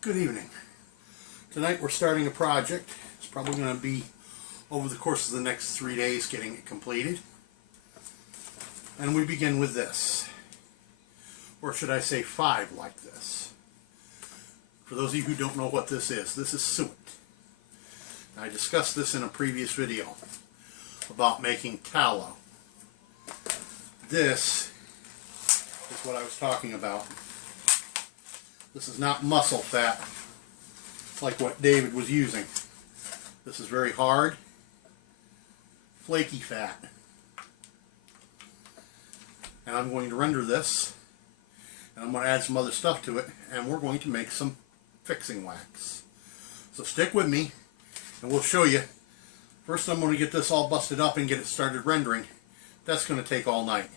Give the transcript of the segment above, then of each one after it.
Good evening. Tonight we're starting a project. It's probably going to be over the course of the next 3 days getting it completed. And we begin with this. Or should I say 5 like this. For those of you who don't know what this is suet. I discussed this in a previous video about making tallow. This is what I was talking about. This is not muscle fat like what David was using. This is very hard, flaky fat. And I'm going to render this, and I'm going to add some other stuff to it, and we're going to make some fixing wax. So stick with me, and we'll show you. First I'm going to get this all busted up and get it started rendering. That's going to take all night.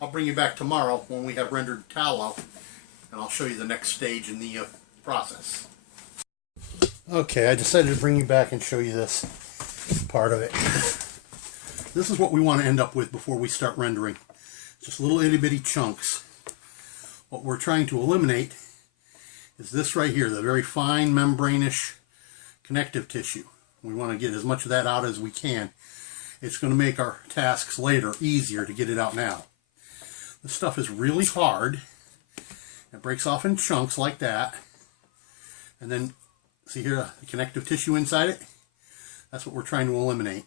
I'll bring you back tomorrow when we have rendered tallow, and I'll show you the next stage in the process. Okay, I decided to bring you back and show you this part of it. This is what we want to end up with before we start rendering. Just little itty bitty chunks. What we're trying to eliminate is this right here, the very fine membrane-ish connective tissue. We want to get as much of that out as we can. It's going to make our tasks later easier to get it out now. This stuff is really hard. It breaks off in chunks like that. And then, see here, the connective tissue inside it? That's what we're trying to eliminate.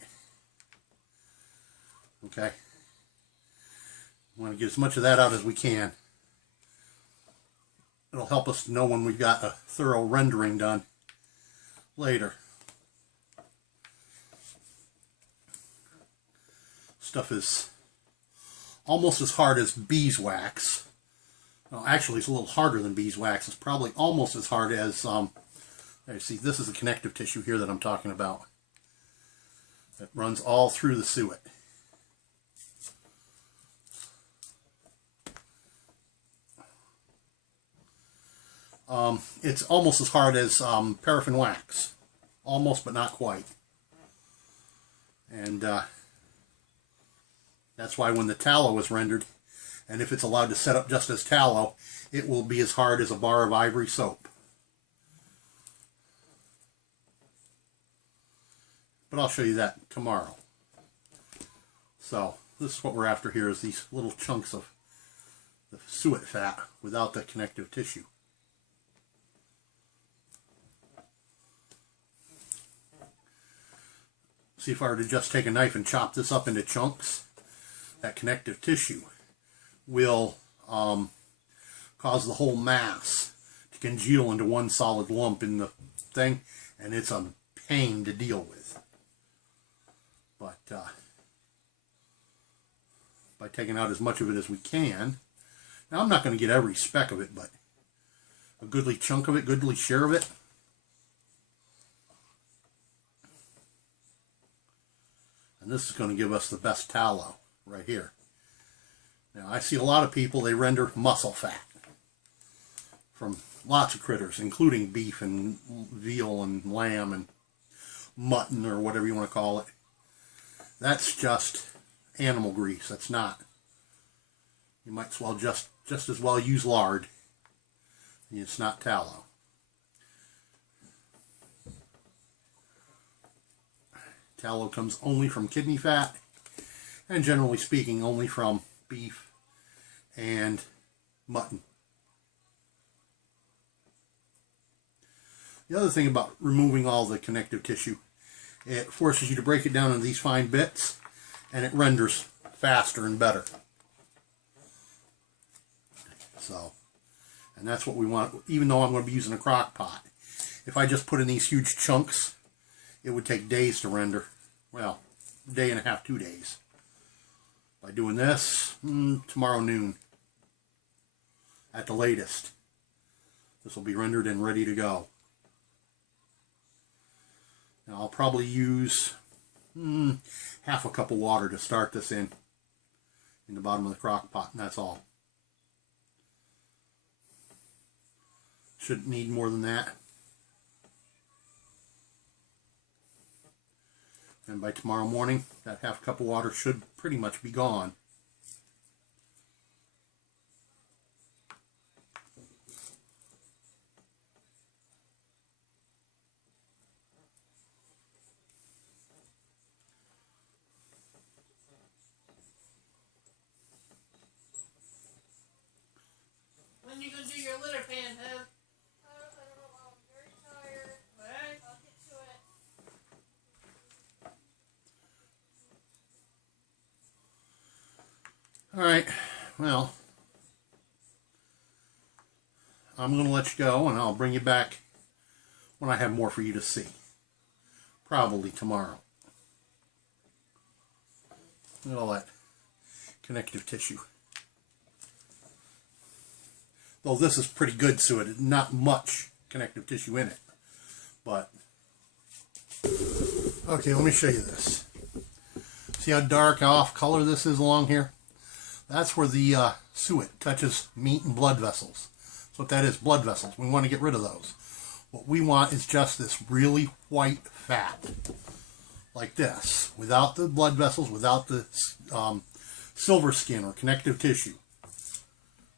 Okay? We want to get as much of that out as we can. It'll help us to know when we've got a thorough rendering done later. Stuff is almost as hard as beeswax. Well, actually, it's a little harder than beeswax. It's probably almost as hard as, there, see, this is the connective tissue here that I'm talking about. It runs all through the suet. It's almost as hard as paraffin wax. Almost, but not quite. And that's why when the tallow is rendered, and if it's allowed to set up just as tallow, it will be as hard as a bar of ivory soap. But I'll show you that tomorrow. So, this is what we're after here, is these little chunks of the suet fat without the connective tissue. See, if I were to just take a knife and chop this up into chunks, that connective tissue will cause the whole mass to congeal into one solid lump in the thing, and it's a pain to deal with. But by taking out as much of it as we can, now I'm not going to get every speck of it, but a goodly chunk of it, goodly share of it. And this is going to give us the best tallow right here. Now, I see a lot of people, they render muscle fat from lots of critters, including beef and veal and lamb and mutton, or whatever you want to call it. That's just animal grease. That's not. You might as well just as well use lard. It's not tallow. Tallow comes only from kidney fat, and generally speaking, only from beef and mutton. The other thing about removing all the connective tissue, it forces you to break it down into these fine bits, and it renders faster and better. So, and that's what we want, even though I'm going to be using a crock pot. If I just put in these huge chunks, it would take days to render. Well, a day and a half, 2 days. By doing this, tomorrow noon at the latest. This will be rendered and ready to go. Now I'll probably use half a cup of water to start this in the bottom of the crock pot, and that's all. Shouldn't need more than that. And by tomorrow morning, that half cup of water should pretty much be gone. well, I'm going to let you go, and I'll bring you back when I have more for you to see. Probably tomorrow. Look at all that connective tissue. Though this is pretty good suet, not much connective tissue in it. But, okay, let me show you this. See how dark, how off color this is along here? That's where the suet touches meat and blood vessels. That's what that is, blood vessels. We want to get rid of those. What we want is just this really white fat, like this, without the blood vessels, without the silver skin or connective tissue.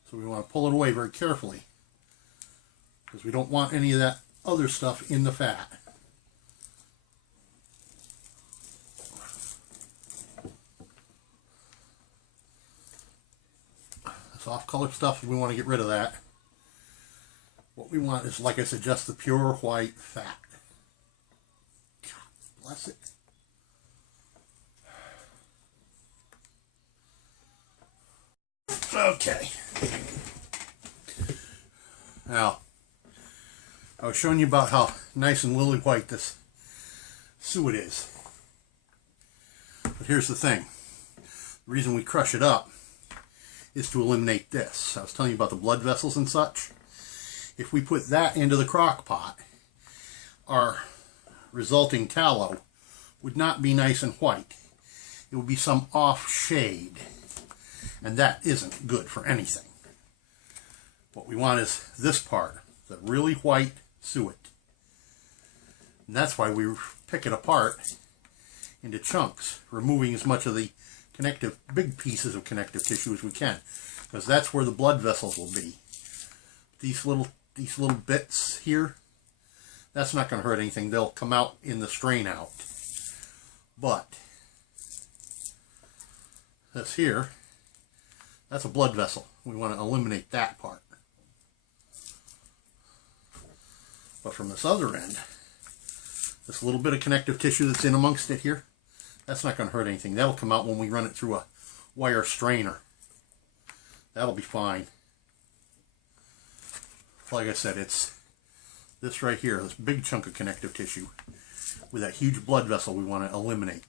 So we want to pull it away very carefully, because we don't want any of that other stuff in the fat. This off-color stuff, we want to get rid of that. What we want is, like I said, just the pure white fat. God bless it. Okay. Now, I was showing you about how nice and lily white this suet is. But here's the thing. The reason we crush it up is to eliminate this. I was telling you about the blood vessels and such. If we put that into the crock pot, our resulting tallow would not be nice and white. It would be some off shade. And that isn't good for anything. What we want is this part, the really white suet. And that's why we pick it apart into chunks, removing as much of the connective, big pieces of connective tissue as we can, because that's where the blood vessels will be. These little bits here, that's not going to hurt anything. They'll come out in the strain out. But this here, that's a blood vessel. We want to eliminate that part. But from this other end, this little bit of connective tissue that's in amongst it here, that's not going to hurt anything. That'll come out when we run it through a wire strainer. That'll be fine. Like I said, it's this right here, this big chunk of connective tissue with that huge blood vessel we want to eliminate.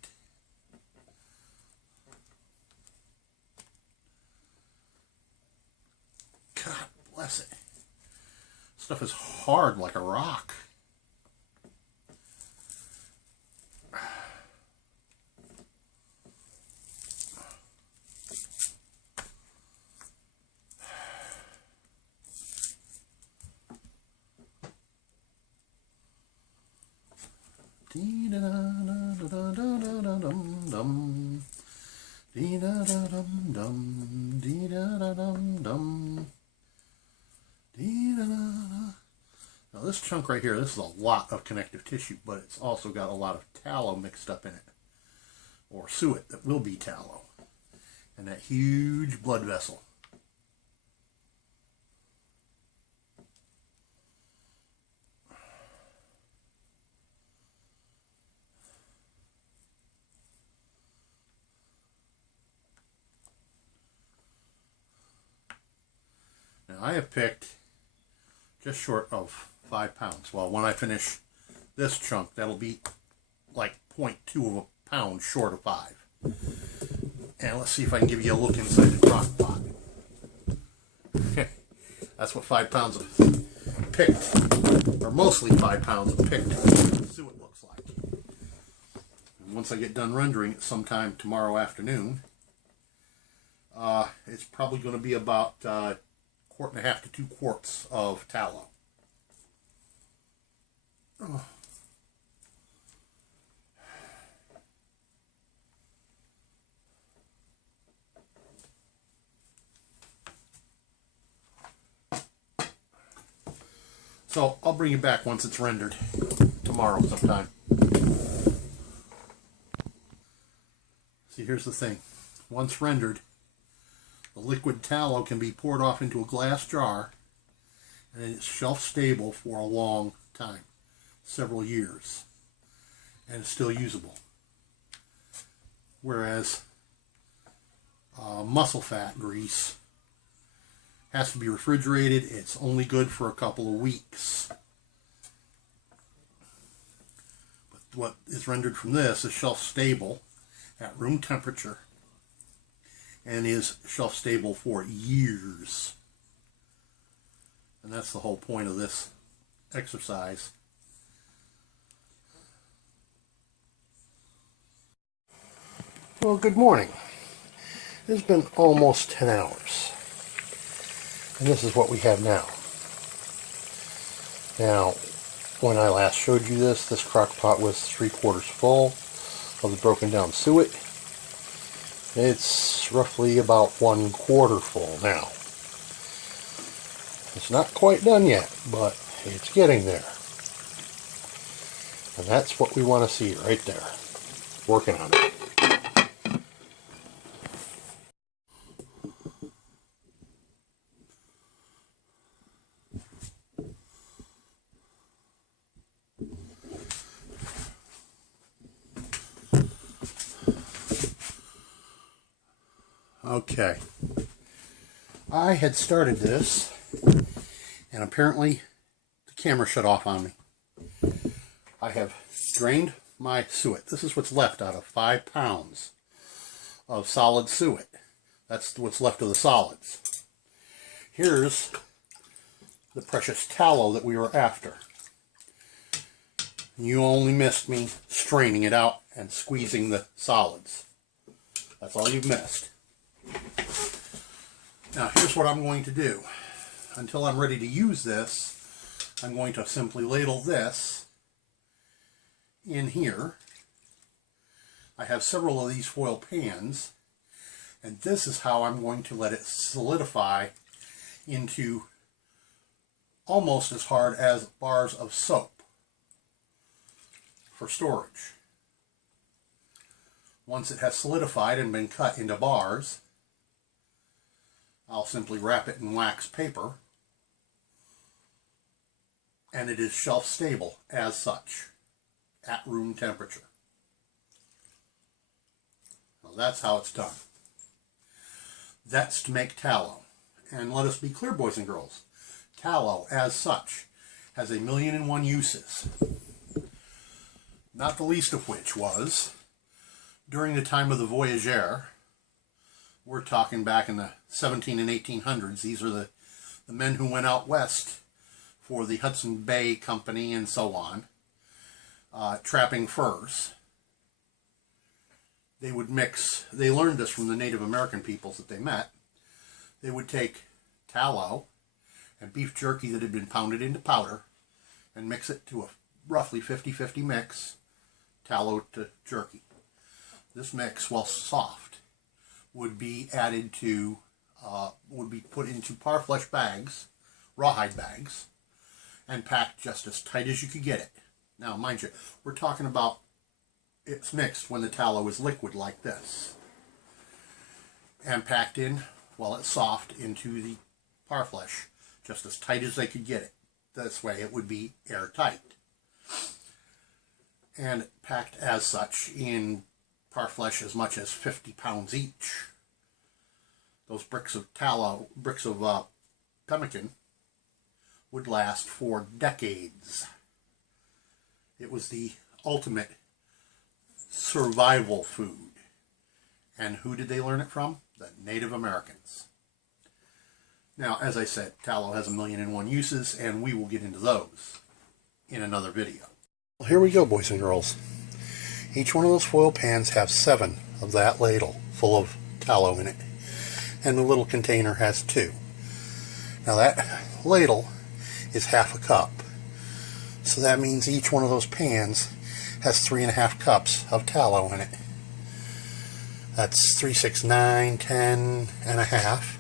God bless it. Stuff is hard like a rock. Now this chunk right here, this is a lot of connective tissue, but it's also got a lot of tallow mixed up in it, or suet that will be tallow, and that huge blood vessel. Now I have picked just short of 5 pounds. Well, when I finish this chunk, that'll be like 0.2 of a pound short of 5. And let's see if I can give you a look inside the crock pot. Okay, that's what 5 pounds of picked, or mostly 5 pounds of picked suet looks like. And once I get done rendering it sometime tomorrow afternoon, it's probably going to be about 1.5 to 2 quarts of tallow. Oh. So I'll bring you back once it's rendered tomorrow sometime. See, here's the thing. Once rendered, the liquid tallow can be poured off into a glass jar, and it's shelf stable for a long time, several years, and it's still usable. Whereas muscle fat grease Has to be refrigerated. It's only good for a couple of weeks. But what is rendered from this is shelf stable at room temperature and is shelf stable for years. And that's the whole point of this exercise. Well, good morning. It's been almost 10 hours. And this is what we have now. Now, when I last showed you this crock pot was 3/4 full of the broken down suet. It's roughly about 1/4 full now. It's not quite done yet, but it's getting there. And that's what we want to see right there. Working on it. Okay, I had started this, and apparently the camera shut off on me. I have drained my suet. This is what's left out of 5 pounds of solid suet. That's what's left of the solids. Here's the precious tallow that we were after. You only missed me straining it out and squeezing the solids. That's all you've missed. Now here's what I'm going to do. Until I'm ready to use this, I'm going to simply ladle this in here. I have several of these foil pans, and this is how I'm going to let it solidify into almost as hard as bars of soap for storage. Once it has solidified and been cut into bars, I'll simply wrap it in wax paper, and it is shelf stable as such at room temperature. Now that's how it's done. That's to make tallow. And let us be clear, boys and girls, tallow as such has 1,000,001 uses, not the least of which was during the time of the voyageur. We're talking back in the 17 and 1800s. These are the men who went out west for the Hudson Bay Company and so on, trapping furs. They would mix, they learned this from the Native American peoples that they met. They would take tallow and beef jerky that had been pounded into powder and mix it to a roughly 50-50 mix, tallow to jerky. This mix, while soft, would be added to, would be put into parfleche bags, rawhide bags, and packed just as tight as you could get it. Now, mind you, we're talking about it's mixed when the tallow is liquid like this, and packed in while it's soft into the parfleche, just as tight as they could get it. This way it would be airtight. And packed as such in parfleche as much as 50 pounds each. Those bricks of tallow, bricks of pemmican would last for decades. It was the ultimate survival food. And who did they learn it from? The Native Americans. Now, as I said, tallow has 1,000,001 uses, and we will get into those in another video. Well, here we go, boys and girls. Each one of those foil pans have 7 of that ladle full of tallow in it, and the little container has 2. Now that ladle is half a cup, so that means each one of those pans has 3.5 cups of tallow in it. That's 3, 6, 9, 10 and a half,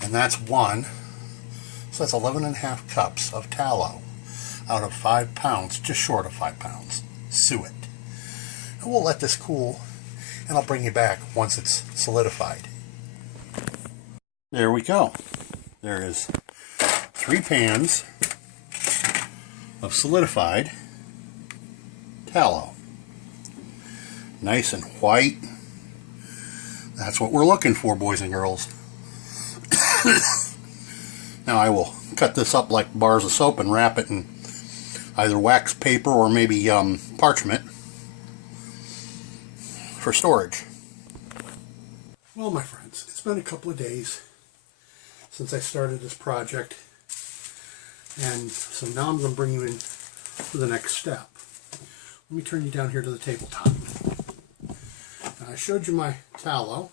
and that's 1, so that's 11.5 cups of tallow out of 5 pounds, just short of 5 pounds, suet. And we'll let this cool, and I'll bring you back once it's solidified. There we go. There is 3 pans of solidified tallow. Nice and white. That's what we're looking for, boys and girls. Now I will cut this up like bars of soap and wrap it in either wax paper or maybe parchment for storage. Well, my friends, it's been a couple of days since I started this project, and so now I'm going to bring you in for the next step. Let me turn you down here to the tabletop. Now, I showed you my tallow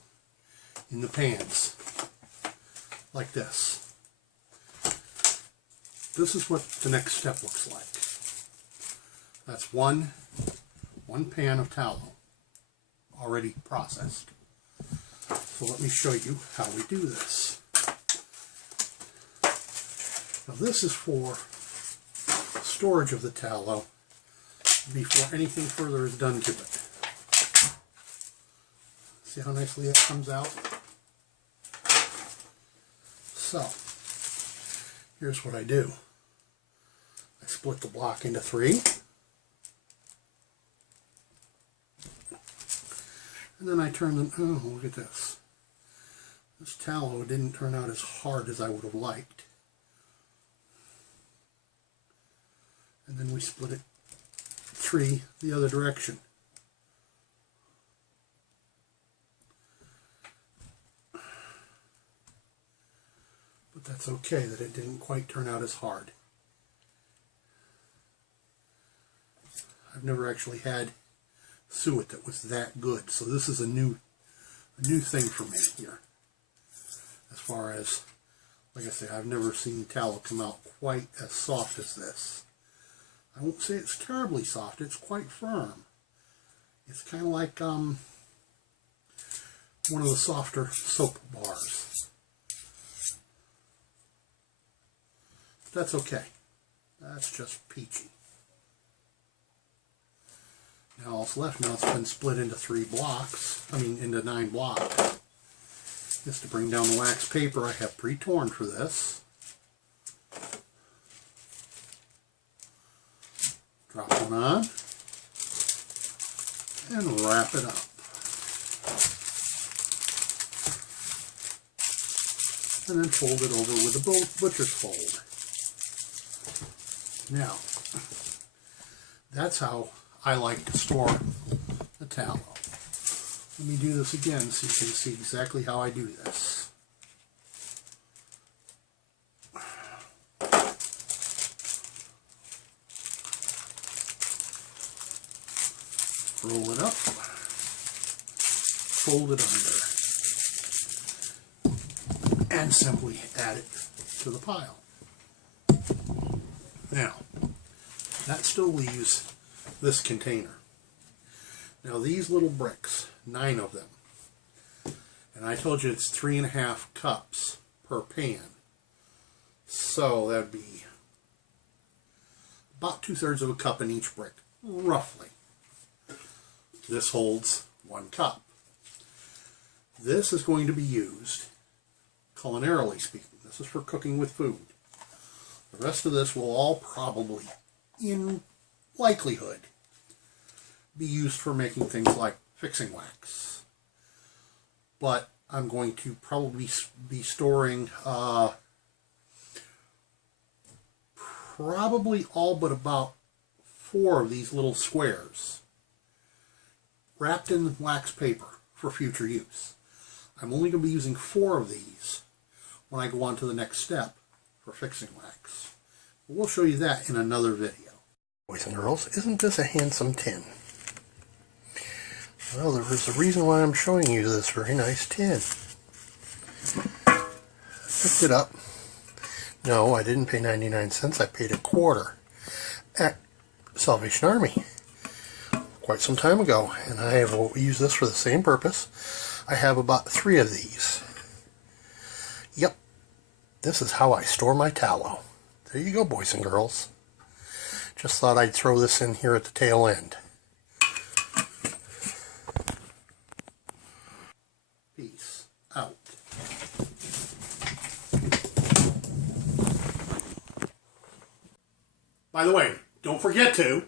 in the pans, like this. This is what the next step looks like. That's one pan of tallow, already processed. So let me show you how we do this. Now this is for storage of the tallow before anything further is done to it. See how nicely that comes out? So, here's what I do. I split the block into 3. And then I turn them, oh, look at this. This tallow didn't turn out as hard as I would have liked. And then we split it 3 the other direction. But that's okay that it didn't quite turn out as hard. I've never actually had suet that was that good, so this is a new thing for me here. As far as, like I say, I've never seen tallow come out quite as soft as this. I won't say it's terribly soft, it's quite firm. It's kind of like one of the softer soap bars. But that's okay. That's just peachy. Now all that's left, now it's been split into 9 blocks. Just to bring down the wax paper I have pre-torn for this. Drop one on and wrap it up. And then fold it over with a butcher's fold. Now, that's how I like to store the tallow. Let me do this again so you can see exactly how I do this. Roll it up, fold it under, and simply add it to the pile. Now, that still leaves this container. Now these little bricks, 9 of them, and I told you it's 3.5 cups per pan, so that'd be about 2/3 of a cup in each brick, roughly. This holds 1 cup. This is going to be used, culinarily speaking, this is for cooking with food. The rest of this will all probably, in likelihood, be used for making things like fixing wax. But I'm going to probably be storing probably all but about 4 of these little squares wrapped in wax paper for future use. I'm only going to be using 4 of these when I go on to the next step for fixing wax. We'll show you that in another video. Boys and girls, isn't this a handsome tin? Well, there's a reason why I'm showing you this very nice tin. I picked it up. No, I didn't pay 99 cents. I paid $0.25 at Salvation Army quite some time ago, and I have used this for the same purpose. I have about 3 of these. Yep, this is how I store my tallow. There you go, boys and girls. Just thought I'd throw this in here at the tail end. Peace out. By the way, don't forget to